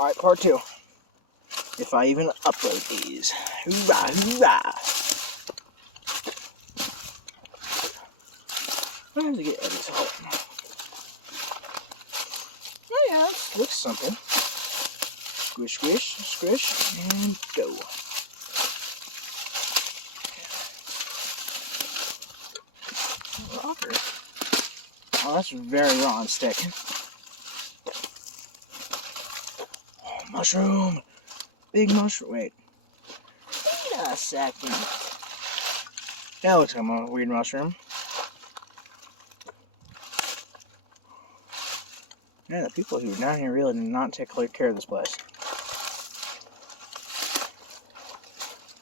Alright, part 2. If I even upload these. Hoorah, hoorah! I have to get edits out. Oh yeah, this looks something. Squish, squish, squish, and go. Rocker. Oh, that's very raw and stick. Oh, mushroom! Big mushroom. Wait a second. That looks like a weird mushroom. Yeah, the people who are down here really did not take care of this place.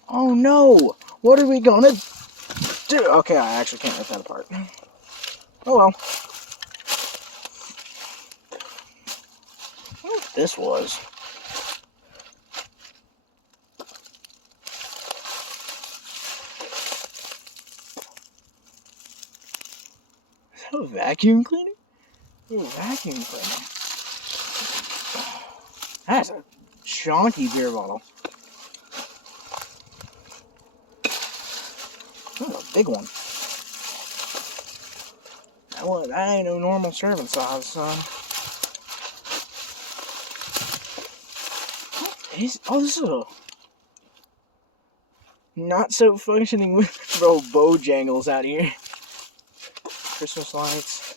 Oh no! What are we gonna do? Okay, I actually can't rip that apart. Oh well. I don't know what this was. Is that a vacuum cleaner? Ooh, vacuum cleaner. That's a chunky beer bottle. That's a big one. That ain't no normal serving size, son. Oh, this is a not so functioning with Bojangles out here. Christmas lights.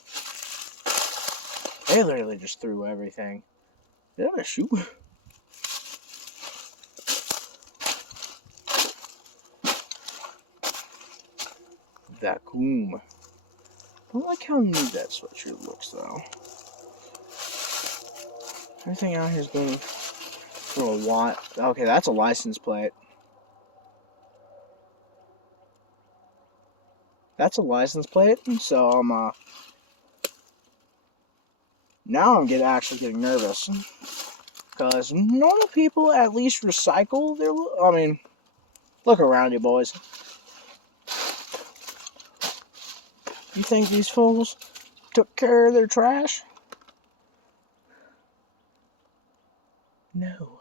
They literally just threw everything. Did I have a shoe? Vacuum. I don't like how new that sweatshirt looks, though. Everything out here's been for a while. Okay, that's a license plate. That's a license plate, so now I'm actually getting nervous. Because normal people at least recycle their... I mean, look around you, boys. You think these fools took care of their trash? No.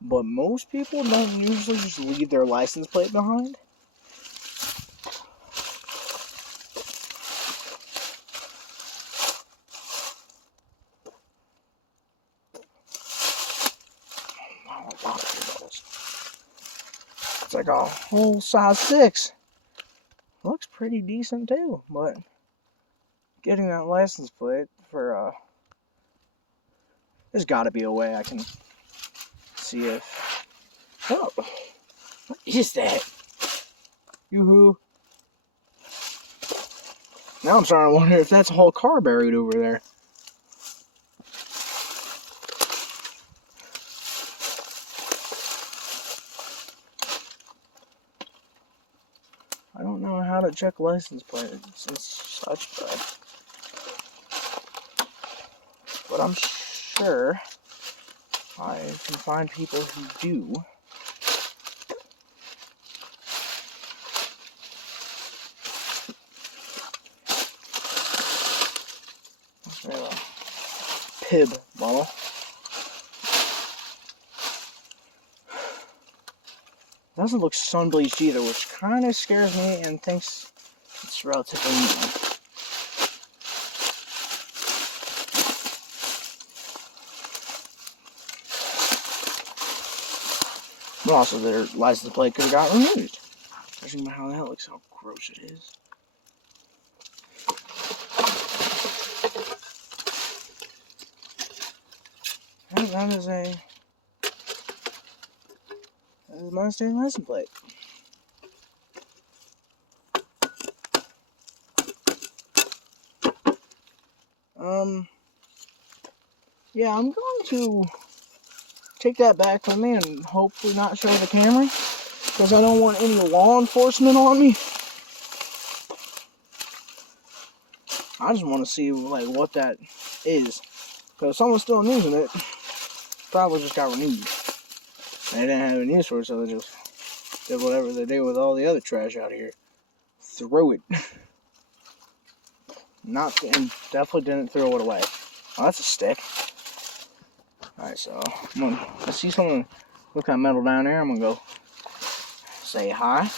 But most people don't usually just leave their license plate behind. It's like a whole size 6. Looks pretty decent too, but getting that license plate for there's got to be a way I can see if. Oh, what is that? Yoo-hoo! Now I'm starting to wonder if that's a whole car buried over there. I don't know how to check license plates and such, but I'm sure I can find people who do. Let's make a Pib bottle. Doesn't look sun bleached either, which kind of scares me and thinks it's relatively new. But also, their license plate could have got removed. Judging by how that looks, how gross it is. And that is a Mustang license plate. Yeah, I'm going to take that back with me and hopefully not show the camera, because I don't want any law enforcement on me. I just want to see like what that is, because if someone's still using it, probably just got renewed. They didn't have any use for it, so they just did whatever they did with all the other trash out here. Throw it. And definitely didn't throw it away. Oh, that's a stick. Alright. Alright, so I see something look kind of metal down there. I'm gonna go say hi.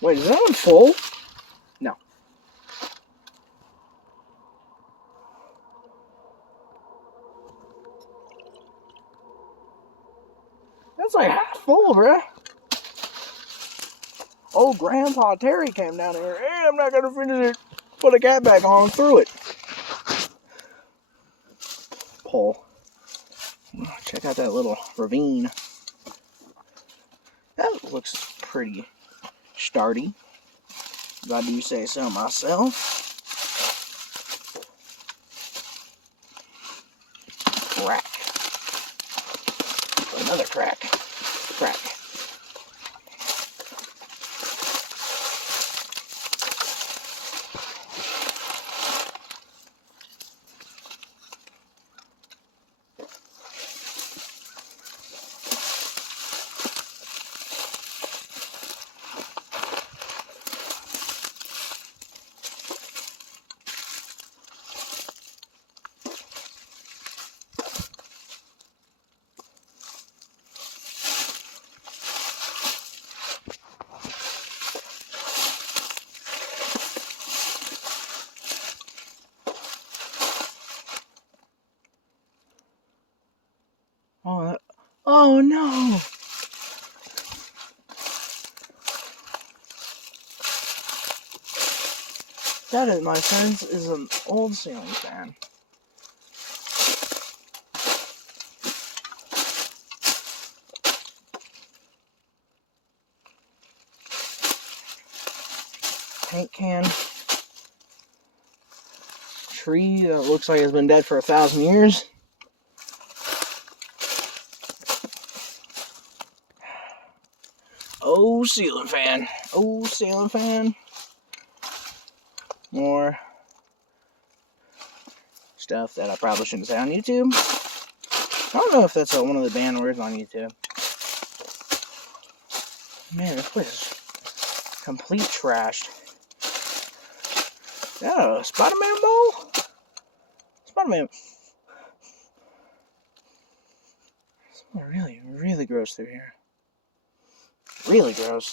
Wait, is that one full? No. That's like half full, bruh. Old Grandpa Terry came down here. Hey, I'm not gonna finish it. Put a cap back on through it. Pull. Check out that little ravine. That looks pretty sturdy, if I do say so myself. Crack. Another crack. Crack. Oh no! That is, my friends, is an old ceiling fan. Paint can. Tree that looks like it's been dead for 1,000 years. Oh, ceiling fan. Oh, ceiling fan. More stuff that I probably shouldn't say on YouTube. I don't know if that's one of the banned words on YouTube. Man, this place is complete trashed. Is that a Spider-Man bowl? Spider-Man. Something really, really gross through here. Really gross.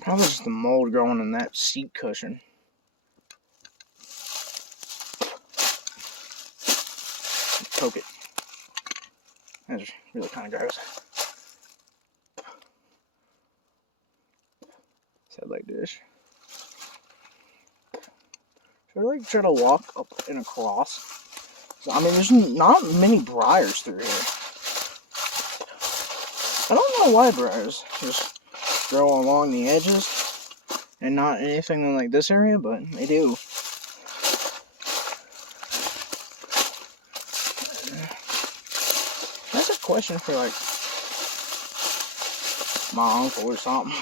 Probably just the mold growing in that seat cushion. Poke it. That's really kind of gross. Said like this. Should I like try to walk up and across? So, I mean, there's not many briars through here. I don't know why briars just grow along the edges and not anything like this area, but they do. That's a question for like my uncle or something.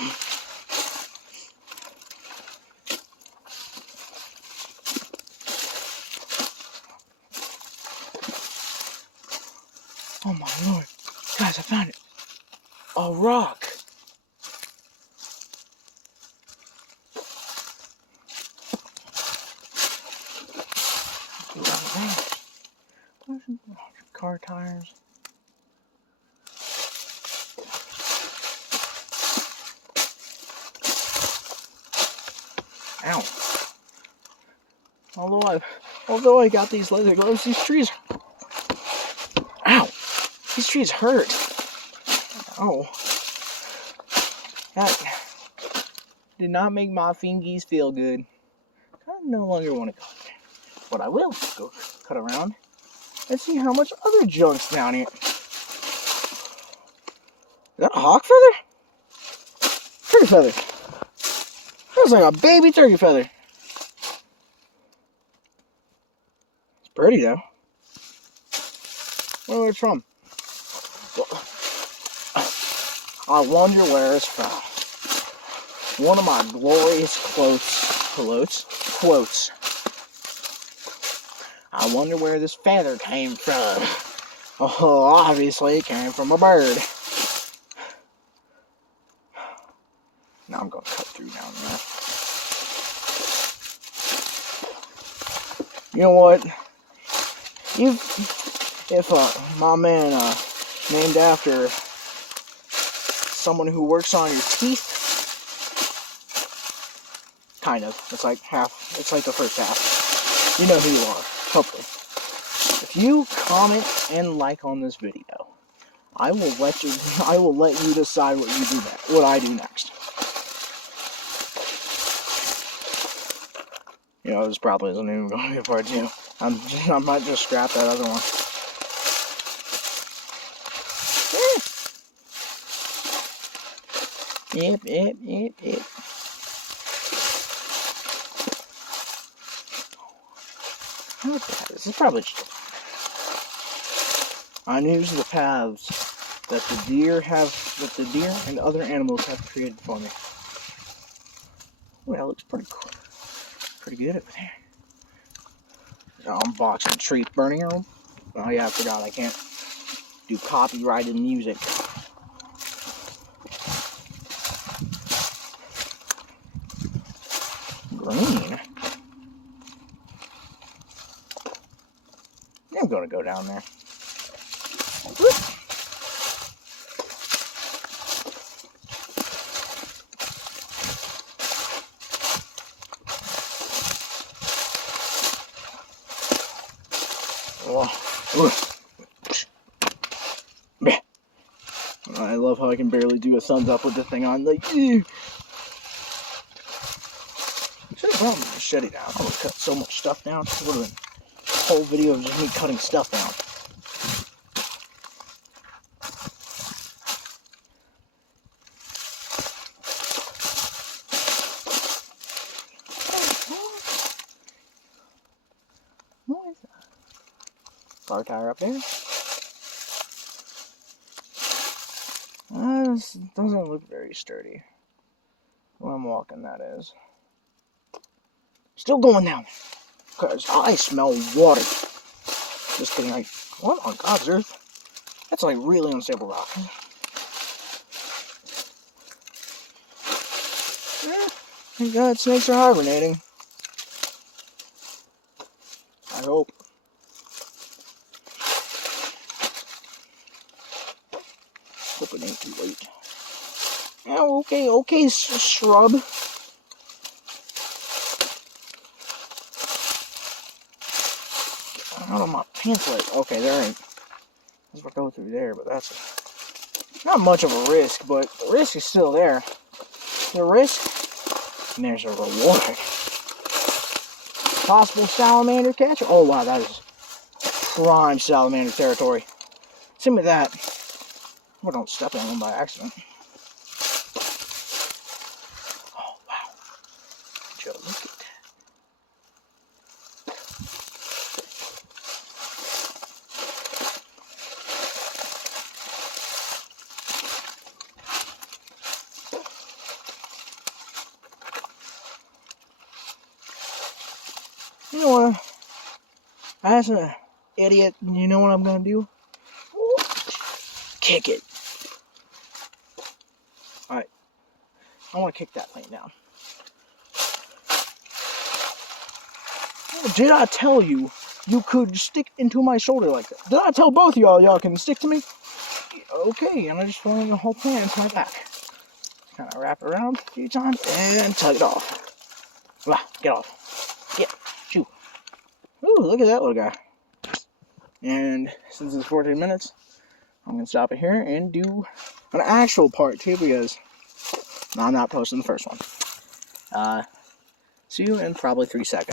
Oh my lord. Guys, I found it. A rock. Car tires. Ow. Although I got these leather gloves, these trees. Ow. These trees hurt. Oh. That did not make my fingies feel good. I no longer want to go there. But I will go cut around and see how much other junk's down here. Is that a hawk feather? Turkey feather. That's like a baby turkey feather. It's pretty though. Where it's from? I wonder where it's from. One of my glorious quotes. I wonder where this feather came from. Oh, obviously it came from a bird. Now I'm going to cut through down there. You know what? If my man named after someone who works on your teeth, kind of. It's like half. It's like the first half. You know who you are. Hopefully. If you comment and like on this video, I will let you decide what you do next, what I do next. You know, this probably isn't even going to be a part 2. I might just scrap that other one. Yep. This is probably just... I use the paths that the deer and other animals have created for me. Well, that looks pretty cool. Pretty good over there. I'm boxing trees burning room. Oh yeah, I forgot I can't do copyrighted music. Green. I'm gonna go down there. Whoop. I love how I can barely do a thumbs up with the thing on. Like, ew. Should have brought my machete down. I would have cut so much stuff down. It would have been a whole video of just me cutting stuff down. What is that? Car tire up there. This doesn't look very sturdy. When I'm walking, that is. Still going down. Because I smell water. Just kidding. Like, what on God's earth? That's like really unstable rock. Thank God snakes are hibernating. I hope. Hope it ain't too late. Yeah, okay, shrub. Out of my pants leg. Okay, there ain't. Let's go through there, but that's not much of a risk, but the risk is still there. The risk, and there's a reward. Possible salamander catcher. Oh wow, that is prime salamander territory. Send me that. Or don't step on them by accident. Oh wow, Joe, look at that. You know what? As an idiot, you know what I'm gonna do? Kick it. Alright. I want to kick that thing down. Did I tell you you could stick into my shoulder like that? Did I tell both of y'all can stick to me? Okay, and I just throw the whole plan into my back. Kind of wrap it around a few times and tug it off. Wow, get off. Get. Shoot. Ooh, look at that little guy. And since it's 14 minutes, I'm going to stop it here and do an actual part 2 because I'm not posting the first one. See you in probably 3 seconds.